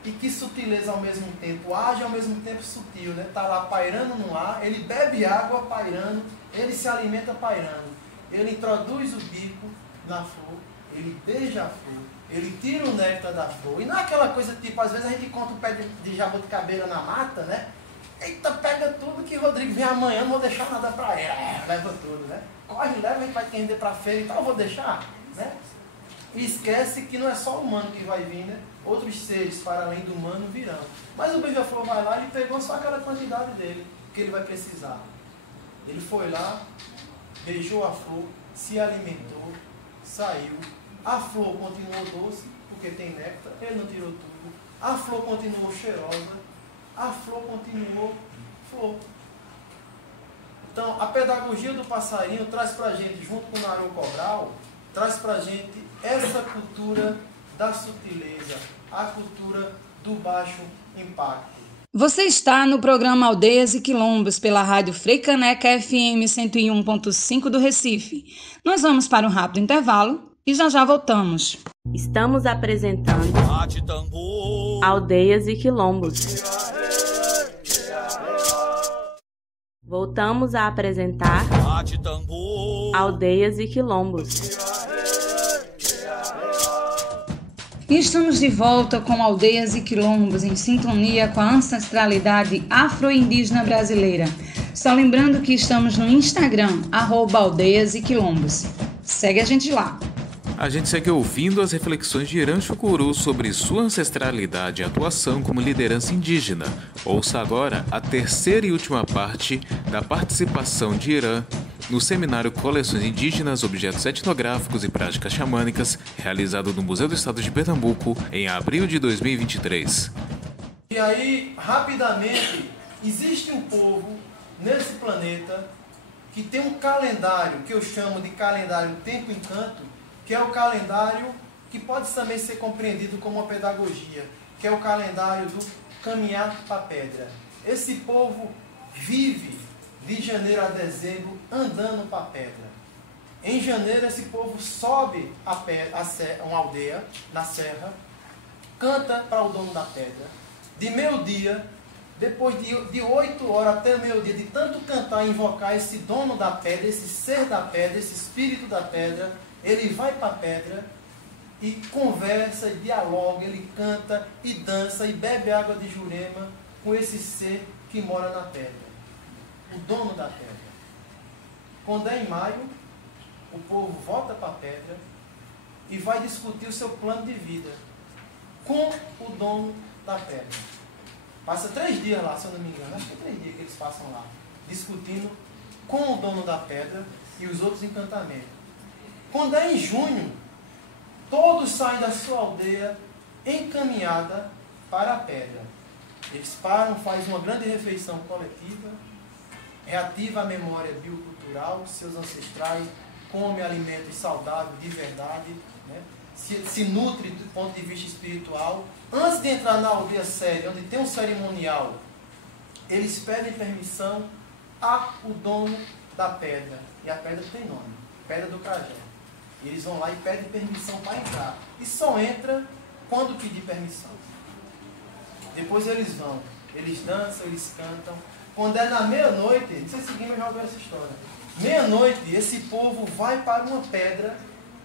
e que sutileza ao mesmo tempo, age ao mesmo tempo sutil, né? Está lá pairando no ar, ele bebe água pairando, ele se alimenta pairando, ele introduz o bico na flor, ele beija a flor, ele tira o néctar da flor. E não é aquela coisa tipo, às vezes a gente encontra um pé de jabuticabeira na mata, né? Eita, pega tudo que Rodrigo vem amanhã, não vou deixar nada para ele. Leva tudo, né? Corre, leva, a gente vai render para a feira e tal, eu vou deixar, né? E esquece que não é só o humano que vai vir, né? Outros seres para além do humano virão. Mas o beija-flor vai lá e pegou só aquela quantidade dele, que ele vai precisar. Ele foi lá, beijou a flor, se alimentou, saiu. A flor continuou doce, porque tem néctar, ele não tirou tudo. A flor continuou cheirosa, a flor continuou flor. Então, a pedagogia do passarinho traz para a gente, junto com o Naru Cobral, traz para a gente essa cultura da sutileza, a cultura do baixo impacto. Você está no programa Aldeias e Quilombos pela rádio Freicaneca FM 101.5 do Recife. Nós vamos para um rápido intervalo e já voltamos. Estamos apresentando Aldeias e Quilombos. Voltamos a apresentar Aldeias e Quilombos. E estamos de volta com Aldeias e Quilombos, em sintonia com a ancestralidade afro-indígena brasileira. Só lembrando que estamos no Instagram, @Aldeias e Quilombos. Segue a gente lá. A gente segue ouvindo as reflexões de Irã Chucuru sobre sua ancestralidade e atuação como liderança indígena. Ouça agora a terceira e última parte da participação de Irã no seminário Coleções Indígenas, Objetos Etnográficos e Práticas Xamânicas, realizado no Museu do Estado de Pernambuco em abril de 2023. E aí, rapidamente, existe um povo nesse planeta que tem um calendário que eu chamo de calendário Tempo e Encanto, que é o calendário que pode também ser compreendido como uma pedagogia, que é o calendário do caminhar para a pedra. Esse povo vive de janeiro a dezembro andando para a pedra. Em janeiro esse povo sobe uma aldeia na serra, canta para o dono da pedra. De meio-dia, depois de 8 horas até meio-dia, de tanto cantar e invocar esse dono da pedra, esse ser da pedra, esse espírito da pedra, ele vai para a pedra e conversa, e dialoga, ele canta e dança e bebe água de Jurema com esse ser que mora na pedra, o dono da pedra. Quando é em maio, o povo volta para a pedra e vai discutir o seu plano de vida com o dono da pedra. Passa 3 dias lá, se eu não me engano, acho que é 3 dias que eles passam lá, discutindo com o dono da pedra e os outros encantamentos. Quando é em junho, todos saem da sua aldeia encaminhada para a pedra. Eles param, fazem uma grande refeição coletiva, reativa a memória biocultural de seus ancestrais, come alimentos saudáveis de verdade, né? se nutre do ponto de vista espiritual. Antes de entrar na aldeia séria, onde tem um cerimonial, eles pedem permissão ao dono da pedra. E a pedra tem nome, Pedra do Cajé. E eles vão lá e pedem permissão para entrar. E só entra quando pedir permissão. Depois eles vão, eles dançam, eles cantam. Quando é na meia-noite, não sei se alguém já ouviu essa história. Meia-noite, esse povo vai para uma pedra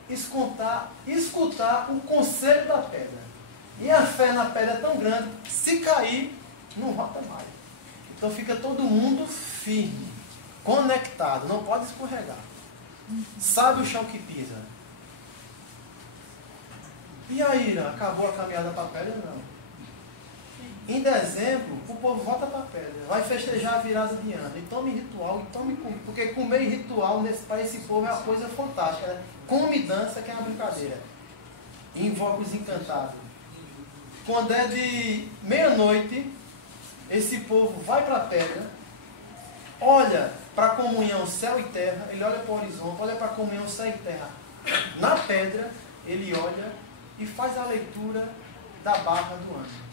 escutar o conselho da pedra. E a fé na pedra é tão grande que se cair, não volta mais. Então fica todo mundo firme, conectado, não pode escorregar. Sabe o chão que pisa. E aí, Irã, acabou a caminhada para a pedra? Não. Em dezembro, o povo volta para a pedra, vai festejar a virada de ano, e tome ritual, e tome comida, porque comer ritual para esse povo é uma coisa fantástica, né? Come e dança, que é uma brincadeira. E invoca os encantados. Quando é de meia-noite, esse povo vai para a pedra, olha para a comunhão céu e terra, ele olha para o horizonte, olha para a comunhão céu e terra. Na pedra, ele olha e faz a leitura da barra do ano.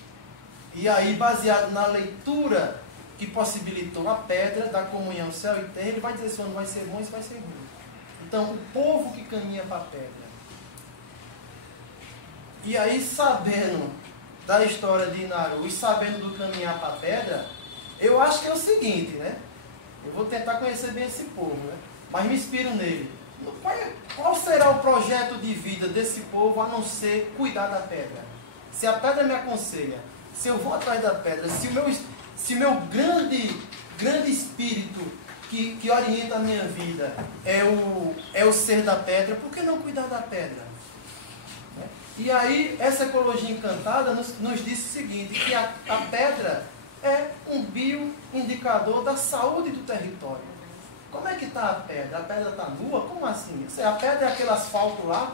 E aí, baseado na leitura que possibilitou a pedra da comunhão céu e terra, ele vai dizer se o ano vai ser bom e se vai ser ruim. Então, o povo que caminha para a pedra. E aí, sabendo da história de Inaru e sabendo do caminhar para a pedra, eu acho que é o seguinte, né? Eu vou tentar conhecer bem esse povo, né? Mas me inspiro nele. Qual será o projeto de vida desse povo a não ser cuidar da pedra? Se a pedra me aconselha, se eu vou atrás da pedra, se o meu grande espírito que orienta a minha vida é o ser da pedra, por que não cuidar da pedra? E aí, essa ecologia encantada nos diz o seguinte, que a pedra é um bioindicador da saúde do território. Como é que está a pedra? A pedra está nua? Como assim? A pedra é aquele asfalto lá,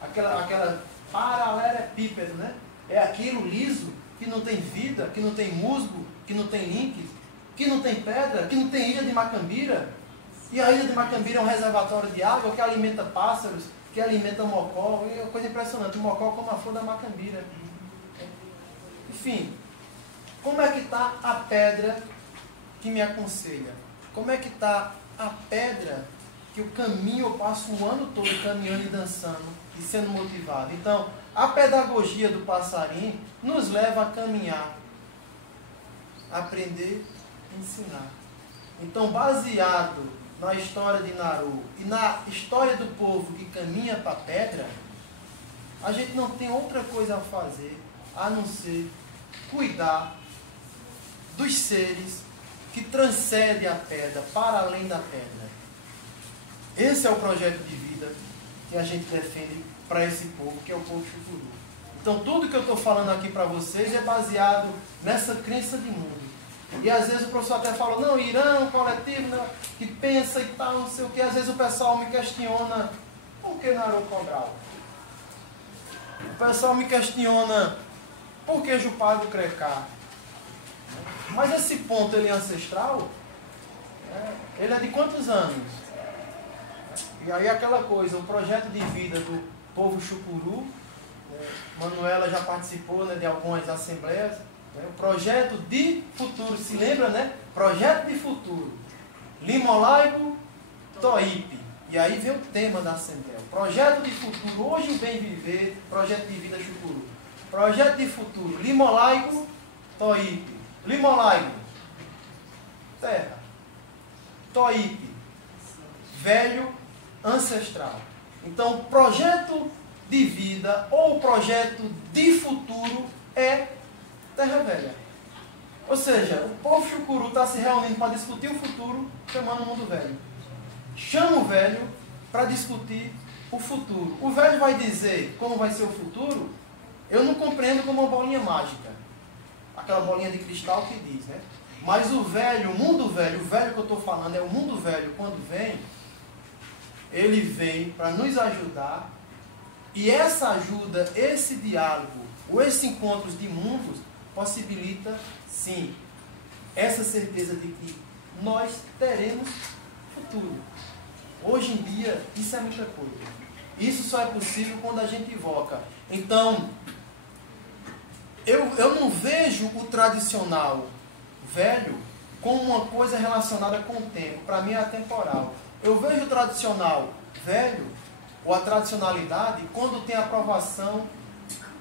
aquela paralelepípedo, né? É aquilo liso, que não tem vida, que não tem musgo, que não tem link, que não tem pedra, que não tem ilha de Macambira. E a ilha de Macambira é um reservatório de água que alimenta pássaros, que alimenta mocó. É uma coisa impressionante, o mocó como a flor da Macambira. Enfim, como é que está a pedra que me aconselha? Como é que está a pedra que o caminho eu passo o ano todo caminhando e dançando e sendo motivado? Então, a pedagogia do passarinho nos leva a caminhar, aprender, ensinar. Então, baseado na história de Naru e na história do povo que caminha para a pedra, a gente não tem outra coisa a fazer a não ser cuidar dos seres que transcendem a pedra, para além da pedra. Esse é o projeto de vida que a gente defende para esse povo, que é o povo Chucuru. Então, tudo que eu estou falando aqui para vocês é baseado nessa crença de mundo. E às vezes o professor até fala, não, Irã, coletivo, né, que pensa e tal, não sei o que. Às vezes o pessoal me questiona, por que Naru Cobral? O pessoal me questiona, por que Jupago Crecá? Mas esse ponto, ele é ancestral? Ele é de quantos anos? E aí aquela coisa, o projeto de vida do povo Chucuru, Manuela já participou, né, de algumas assembleias, né, o projeto de futuro, se lembra, né? Projeto de futuro, Limolaibo, Toípe. E aí vem o tema da assembleia, projeto de futuro, hoje o bem viver, projeto de vida Chucuru. Projeto de futuro, Limolaibo, Toípe. Limolaibo, terra. Toípe, velho, ancestral. Então, o projeto de vida ou o projeto de futuro é terra velha. Ou seja, o povo Chucuru está se reunindo para discutir o futuro, chamando o mundo velho. Chama o velho para discutir o futuro. O velho vai dizer como vai ser o futuro, eu não compreendo como uma bolinha mágica. Aquela bolinha de cristal que diz, né? Mas o velho, o mundo velho, o velho que eu estou falando é o mundo velho, quando vem, ele vem para nos ajudar, e essa ajuda, esse diálogo, ou esses encontros de mundos, possibilita, sim, essa certeza de que nós teremos futuro. Hoje em dia, isso é muita coisa. Isso só é possível quando a gente invoca. Então, eu não vejo o tradicional velho como uma coisa relacionada com o tempo. Para mim é atemporal. Eu vejo o tradicional velho, ou a tradicionalidade, quando tem a aprovação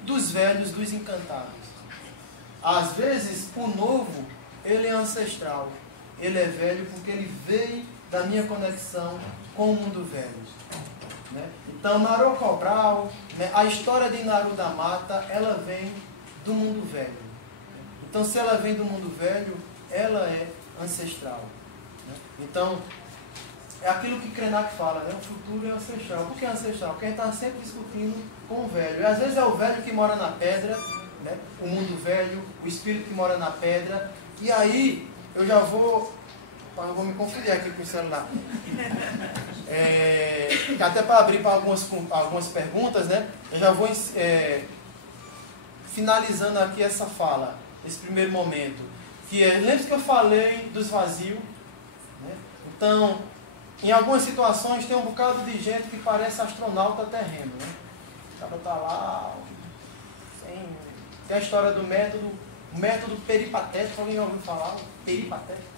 dos velhos, dos encantados. Às vezes, o novo, ele é ancestral. Ele é velho porque ele veio da minha conexão com o mundo velho. Né? Então, Naru Cobral, né, a história de Naru da Mata, ela vem do mundo velho. Então, se ela vem do mundo velho, ela é ancestral. Né? Então, é aquilo que Krenak fala, né? O futuro é ancestral. Por que é ancestral? Porque a gente está sempre discutindo com o velho. E às vezes é o velho que mora na pedra, né? O mundo velho, o espírito que mora na pedra. E aí, eu já vou... Eu vou me confundir aqui com o celular. Até para abrir para algumas perguntas, né? Eu já vou finalizando aqui essa fala, esse primeiro momento. Que é, lembra que eu falei dos vazios? Né? Então, em algumas situações tem um bocado de gente que parece astronauta terreno. Né? O cara está lá, tem a história do método peripatético, alguém já ouviu falar? Peripatético.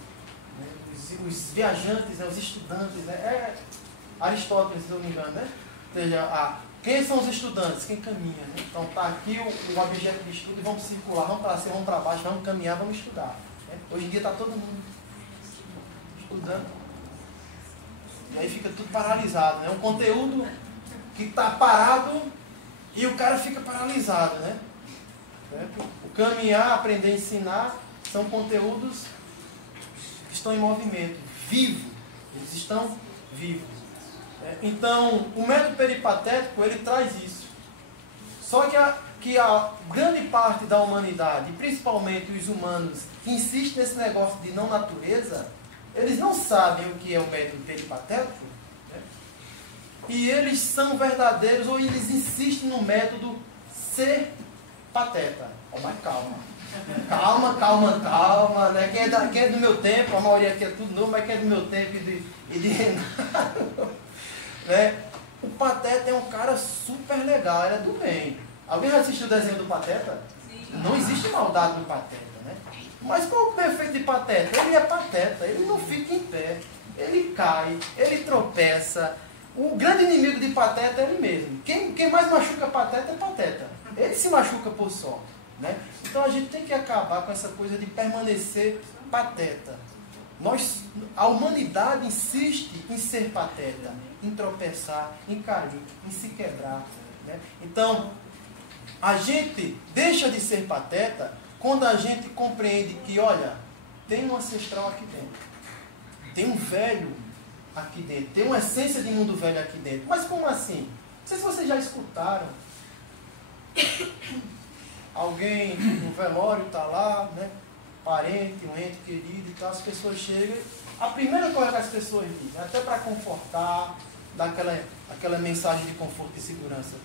Os viajantes, né, os estudantes, né? É Aristóteles, se eu não me engano, né? Ou seja, quem são os estudantes? Quem caminha, né? Então está aqui o objeto de estudo e vamos circular, vamos para cima, vamos para baixo, vamos caminhar, vamos estudar. Né? Hoje em dia está todo mundo estudando. E aí fica tudo paralisado, né? Um conteúdo que está parado e o cara fica paralisado, né? O caminhar, aprender a ensinar são conteúdos que estão em movimento, vivo. Eles estão vivos. Então, o método peripatético, ele traz isso. Só que a grande parte da humanidade, principalmente os humanos, que insistem nesse negócio de não natureza, eles não sabem o que é o método peripatético, né? E eles são verdadeiros, ou eles insistem no método ser pateta. Oh, mas calma. Calma, né? Quem é do meu tempo, a maioria aqui é tudo novo, mas quem é do meu tempo e de Renato, né? O Pateta é um cara super legal, ele é do bem. Alguém já assistiu o desenho do Pateta? Sim. Não existe maldade no Pateta, né? Mas qual o defeito de Pateta? Ele é pateta, ele não fica em pé, ele cai, ele tropeça. O grande inimigo de Pateta é ele mesmo. Quem mais machuca Pateta é Pateta. Ele se machuca por só. Né? Então a gente tem que acabar com essa coisa de permanecer pateta. A humanidade insiste em ser pateta, em tropeçar, em cair, em se quebrar. Né? Então, a gente deixa de ser pateta quando a gente compreende que, olha, tem um ancestral aqui dentro, tem um velho aqui dentro, tem uma essência de mundo velho aqui dentro. Mas como assim? Não sei se vocês já escutaram. Alguém no velório está lá, né? Parente, um ente querido e tal, as pessoas chegam. A primeira coisa que as pessoas dizem, até para confortar, dar aquela mensagem de conforto e segurança.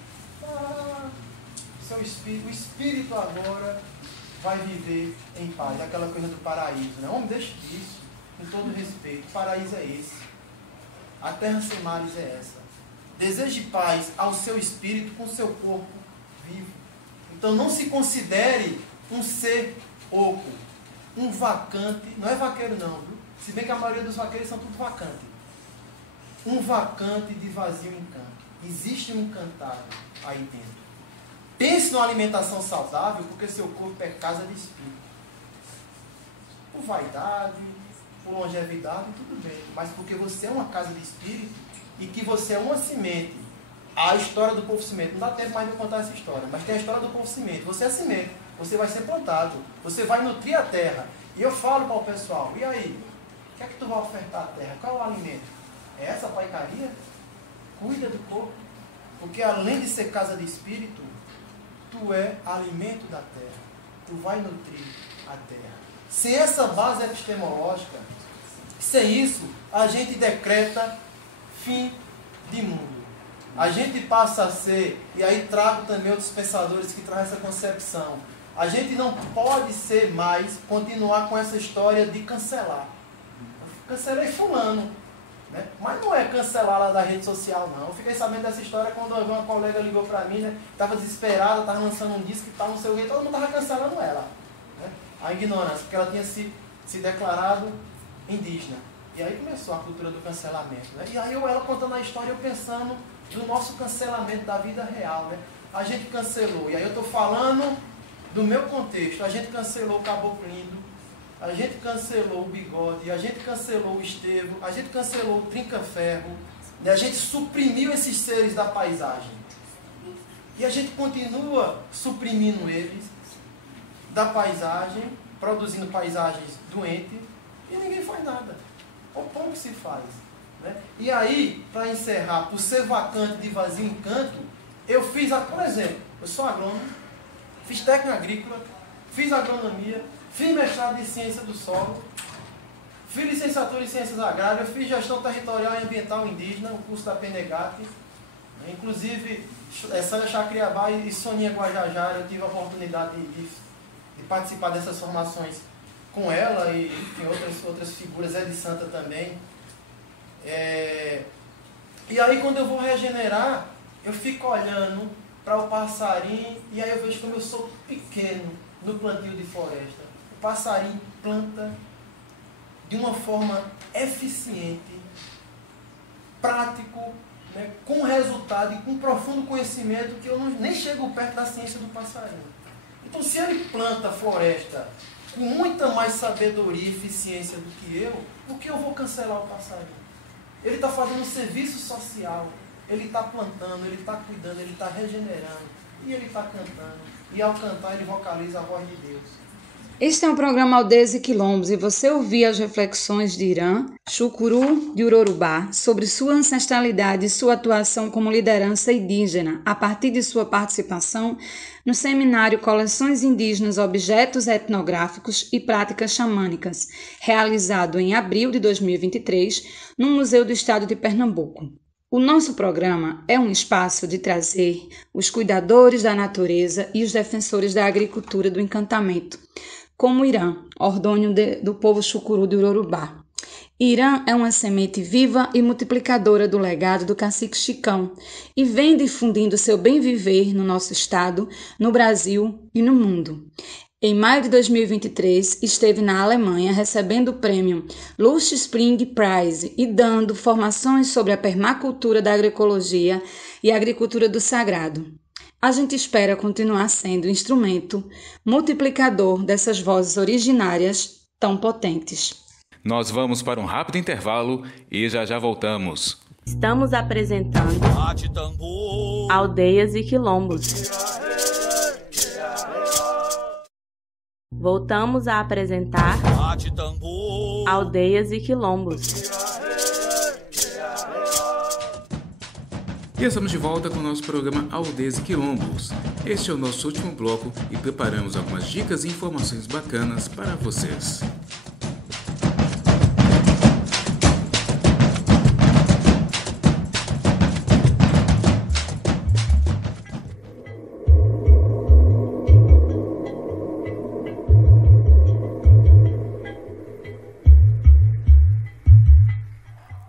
O espírito agora vai viver em paz. Aquela coisa do paraíso. Né? Homem, deixa disso, com todo respeito. O paraíso é esse. A terra sem mares é essa. Deseje paz ao seu espírito com o seu corpo vivo. Então não se considere um ser oco, um vacante. Não é vaqueiro não, viu? Se bem que a maioria dos vaqueiros são tudo vacante. Um vacante de vazio encanto. Existe um encantado aí dentro. Pense numa alimentação saudável, porque seu corpo é casa de espírito. Por vaidade, por longevidade, tudo bem. Mas porque você é uma casa de espírito e que você é uma semente. A história do povo semente. Não dá tempo mais de eu contar essa história, mas tem a história do povo semente. Você é semente. Você vai ser plantado. Você vai nutrir a terra. E eu falo para o pessoal, e aí? O que é que tu vai ofertar à terra? Qual é o alimento? É essa paicaria? Cuida do corpo. Porque além de ser casa de espírito, tu é alimento da terra. Tu vai nutrir a terra. Sem essa base epistemológica, sem isso, a gente decreta fim de mundo. A gente passa a ser, e aí trago também outros pensadores que trazem essa concepção, a gente não pode ser mais, continuar com essa história de cancelar. Cancelei fulano. Né? Mas não é cancelar lá da rede social, não. Eu fiquei sabendo dessa história quando uma colega ligou para mim, né? Estava desesperada, estava lançando um disco e tal, não sei o que, todo mundo estava cancelando ela. Né? A ignorância, porque ela tinha se declarado indígena. E aí começou a cultura do cancelamento. Né? E aí ela contando a história, eu pensando do nosso cancelamento da vida real. Né? A gente cancelou, e aí eu estou falando do meu contexto, a gente cancelou o Caboclo Lindo, a gente cancelou o Bigode, a gente cancelou o Estevo, a gente cancelou o Trinca-Ferro, a gente suprimiu esses seres da paisagem. E a gente continua suprimindo eles da paisagem, produzindo paisagens doentes, e ninguém faz nada. O pouco que se faz. Né? E aí, para encerrar, por ser vacante de vazio encanto, eu fiz, por exemplo, eu sou agrônomo, fiz técnica agrícola, fiz agronomia, fiz mestrado de ciência do solo, fiz licenciatura em ciências agrárias, fiz gestão territorial e ambiental indígena, o curso da Penegate. Inclusive, Sânia Chacriabá e Soninha Guajajara, eu tive a oportunidade de participar dessas formações com ela e tem outras figuras, Zé de Santa também. E aí, quando eu vou regenerar, eu fico olhando para o passarinho e aí eu vejo como eu sou pequeno no plantio de floresta. O passarinho planta de uma forma eficiente, prático, né, com resultado e com profundo conhecimento que eu nem chego perto da ciência do passarinho. Então, se ele planta floresta com muita mais sabedoria e eficiência do que eu, por que eu vou cancelar o passarinho? Ele está fazendo um serviço social, ele está plantando, ele está cuidando, ele está regenerando, e ele está cantando. E ao cantar, ele vocaliza a voz de Deus. Este é um programa Aldeias e Quilombos e você ouvia as reflexões de Irã Chucuru de Urorubá sobre sua ancestralidade e sua atuação como liderança indígena a partir de sua participação no seminário Coleções Indígenas, Objetos Etnográficos e Práticas Xamânicas, realizado em abril de 2023 no Museu do Estado de Pernambuco. O nosso programa é um espaço de trazer os cuidadores da natureza e os defensores da agricultura do encantamento, como Irã, ordônio do povo Chucuru de Urorubá. Irã é uma semente viva e multiplicadora do legado do cacique Chicão e vem difundindo seu bem viver no nosso estado, no Brasil e no mundo. Em maio de 2023, esteve na Alemanha recebendo o prêmio Lust Spring Prize e dando formações sobre a permacultura da agroecologia e a agricultura do sagrado. A gente espera continuar sendo instrumento multiplicador dessas vozes originárias tão potentes. Nós vamos para um rápido intervalo e já voltamos. Estamos apresentando Aldeias e Quilombos. Voltamos a apresentar Aldeias e Quilombos. E estamos de volta com o nosso programa Aldeias e Quilombos. Este é o nosso último bloco e preparamos algumas dicas e informações bacanas para vocês.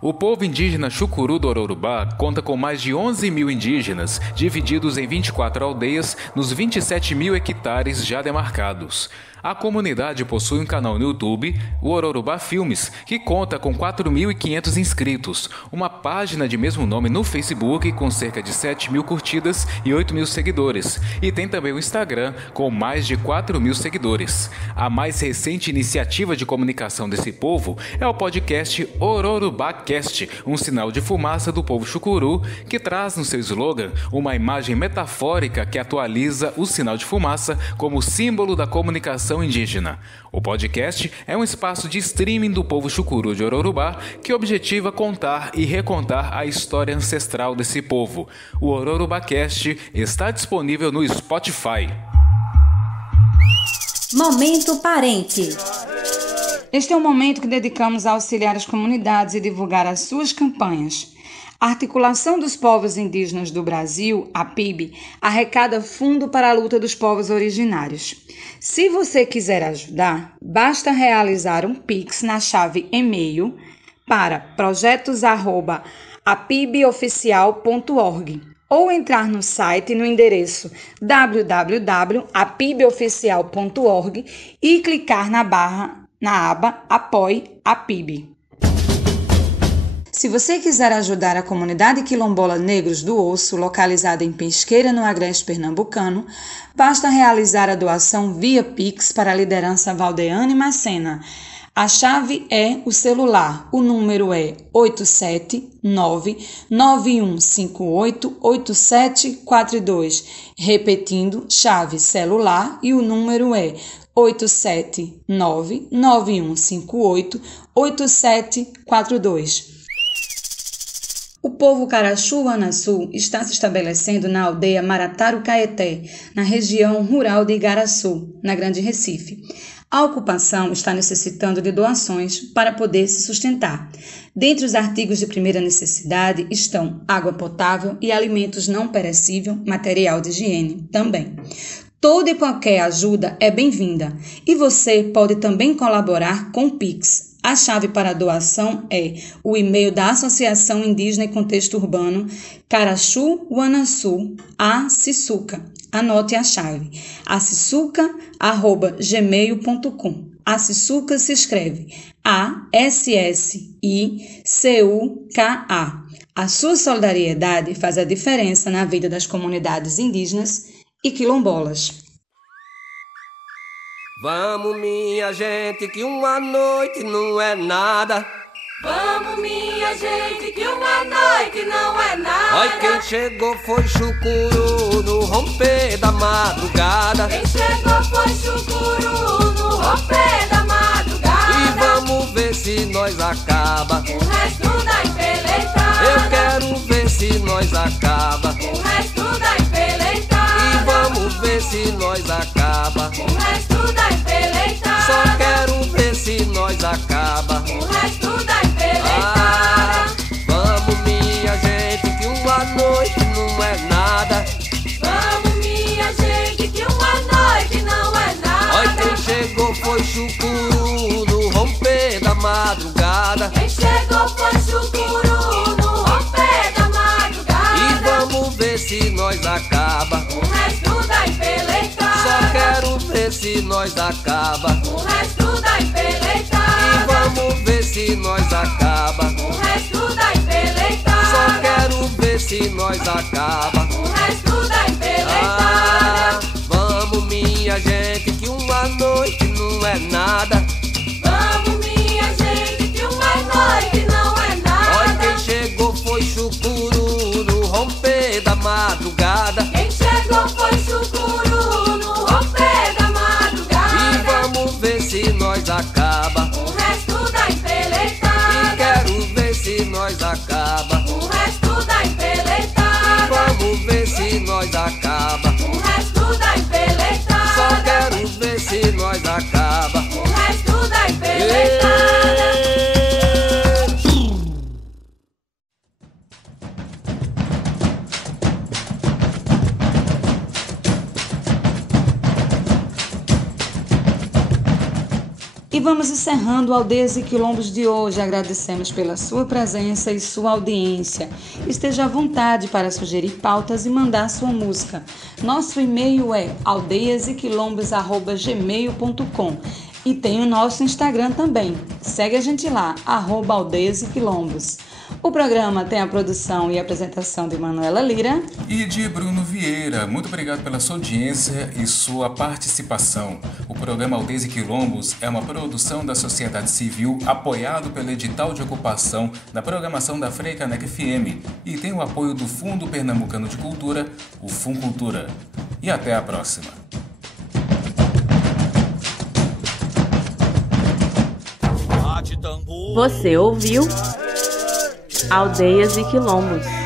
O povo indígena Chucuru do Ororubá conta com mais de 11 mil indígenas, divididos em 24 aldeias nos 27 mil hectares já demarcados. A comunidade possui um canal no YouTube, o Ororubá Filmes, que conta com 4.500 inscritos, uma página de mesmo nome no Facebook com cerca de 7 mil curtidas e 8 mil seguidores, e tem também o Instagram com mais de 4 mil seguidores. A mais recente iniciativa de comunicação desse povo é o podcast OrorubáCast, um sinal de fumaça do povo chucuru, que traz no seu slogan uma imagem metafórica que atualiza o sinal de fumaça como símbolo da comunicação indígena. O podcast é um espaço de streaming do povo chucuru de Ororubá que objetiva contar e recontar a história ancestral desse povo. O OrorubáCast está disponível no Spotify. Momento Parente. Este é um momento que dedicamos a auxiliar as comunidades e divulgar as suas campanhas. A Articulação dos Povos Indígenas do Brasil, a PIB, arrecada fundo para a luta dos povos originários. Se você quiser ajudar, basta realizar um Pix na chave e-mail para projetos@apiboficial.org ou entrar no site no endereço www.apiboficial.org e clicar na aba Apoie a PIB. Se você quiser ajudar a comunidade quilombola Negros do Osso, localizada em Pesqueira, no agreste pernambucano, basta realizar a doação via Pix para a liderança Valdeane Macena. A chave é o celular, o número é 879-9158-8742. Repetindo, chave celular e o número é 879-9158-8742. O povo Caraxu-Anaçu está se estabelecendo na aldeia Marataru-Caeté, na região rural de Igaraçu, na Grande Recife. A ocupação está necessitando de doações para poder se sustentar. Dentre os artigos de primeira necessidade estão água potável e alimentos não perecíveis, material de higiene também. Toda e qualquer ajuda é bem-vinda e você pode também colaborar com o Pix. A chave para a doação é o e-mail da Associação Indígena e Contexto Urbano Caraxu-Anaçu, Acisuca. Anote a chave, acisuca@gmail.com. Acisuca se escreve A-S-S-I-C-U-K-A. A sua solidariedade faz a diferença na vida das comunidades indígenas e quilombolas. Vamos, minha gente, que uma noite não é nada. Vamos, minha gente, que uma noite não é nada. Olha, quem chegou foi Chucuru no romper da madrugada. Quem chegou foi Chucuru no romper da madrugada. E vamos ver se nós acaba o resto da empreitada. Eu quero ver se nós acaba o resto da empreitada. E vamos ver se nós acaba o resto da empreitada. Só quero ver se nós acaba o resto da empreitada. Vamos, minha gente, que uma noite não é nada. Vamos, minha gente, que uma noite não é nada. Olha, quem chegou foi Chucuru no romper da madrugada. Quem chegou foi Chucuru no romper da madrugada. E vamos ver se nós acaba o resto da empreitada. Só quero ver se nós acaba o resto da empreitada. E vamos ver se nós acaba o resto da empreitada. Só quero ver se nós acaba o resto da empreitada. Vamos, minha gente, que uma noite não é nada. Vamos, minha gente, E vamos encerrando o Aldeias e Quilombos de hoje. Agradecemos pela sua presença e sua audiência. Esteja à vontade para sugerir pautas e mandar sua música. Nosso e-mail é aldeiasequilombos@gmail.com e tem o nosso Instagram também. Segue a gente lá, @Aldeias e Quilombos. O programa tem a produção e apresentação de Manuela Lira e de Bruno Vieira. Muito obrigado pela sua audiência e sua participação. O programa Aldeias e Quilombos é uma produção da sociedade civil apoiado pelo edital de ocupação da programação da Freicaneca FM e tem o apoio do Fundo Pernambucano de Cultura, o Funcultura. E até a próxima. Você ouviu Aldeias e Quilombos.